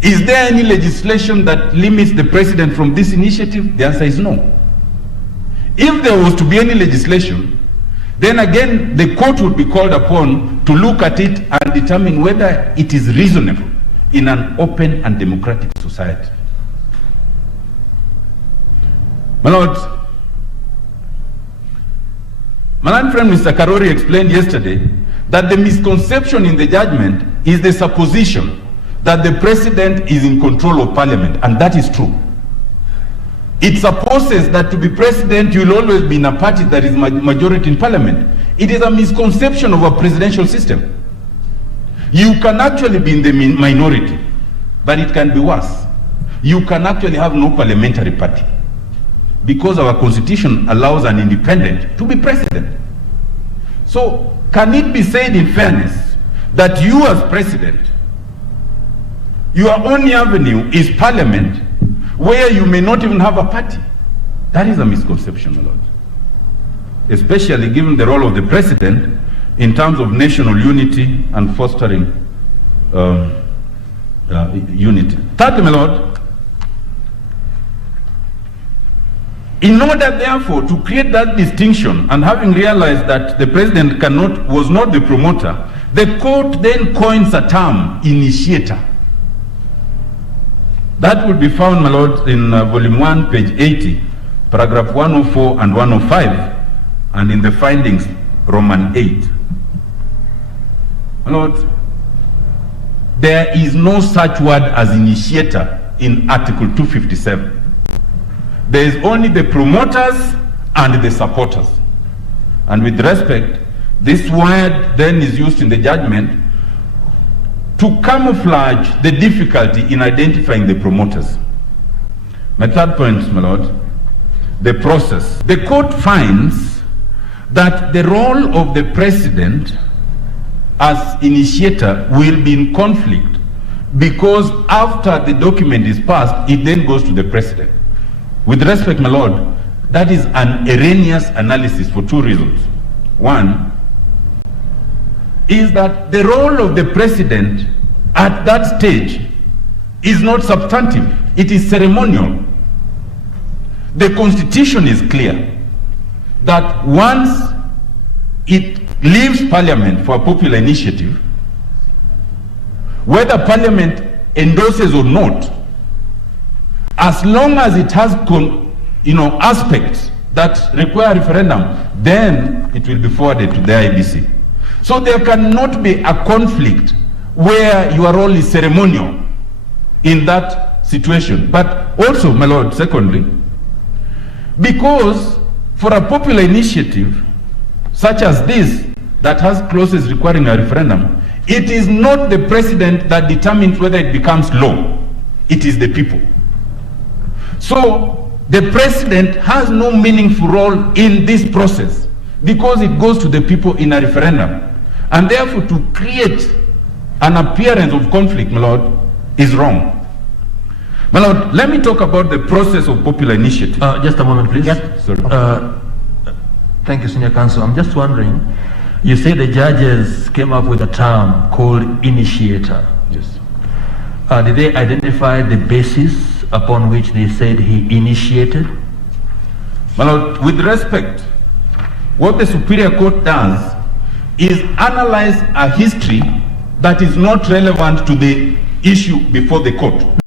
Is there any legislation that limits the president from this initiative? The answer is no. If there was to be any legislation, then again the court would be called upon to look at it and determine whether it is reasonable in an open and democratic society. My Lord, my learned friend Mr. Karori explained yesterday that the misconception in the judgment is the supposition that the president is in control of parliament, and that is true. It supposes that to be president you will always be in a party that is majority in parliament. It is a misconception of a presidential system. You can actually be in the minority, but it can be worse. You can actually have no parliamentary party, because our constitution allows an independent to be president. So can it be said in fairness that you as president, your only avenue is parliament, where you may not even have a party? That is a misconception, my Lord. Especially given the role of the president in terms of national unity and fostering unity. Thirdly, my Lord, in order therefore to create that distinction, and having realized that the president was not the promoter, the court then coins a term, initiator. That will be found, my Lord, in volume 1, page 80, paragraph 104 and 105, and in the findings, Roman 8. My Lord, there is no such word as initiator in Article 257. There is only the promoters and the supporters. And with respect, this word then is used in the judgment to camouflage the difficulty in identifying the promoters. My third point, my Lord, the process. The court finds that the role of the president as initiator will be in conflict, because after the document is passed, it then goes to the president. With respect, my Lord, that is an erroneous analysis for two reasons. One is that the role of the president at that stage is not substantive, it is ceremonial. The Constitution is clear that once it leaves Parliament for a popular initiative, whether Parliament endorses or not, as long as it has aspects that require referendum, then it will be forwarded to the IEBC. So there cannot be a conflict where your role is ceremonial in that situation. But also, my Lord, secondly, because for a popular initiative such as this that has clauses requiring a referendum, it is not the president that determines whether it becomes law. It is the people. So the president has no meaningful role in this process because it goes to the people in a referendum. And therefore, to create an appearance of conflict, my Lord, is wrong. My Lord, let me talk about the process of popular initiative. Just a moment, please. Yes. Sorry. Thank you, Senior Counsel. I'm just wondering, you say the judges came up with a term called initiator. Yes. Did they identify the basis upon which they said he initiated? My Lord, with respect, what the Superior Court does is analyze a history that is not relevant to the issue before the court.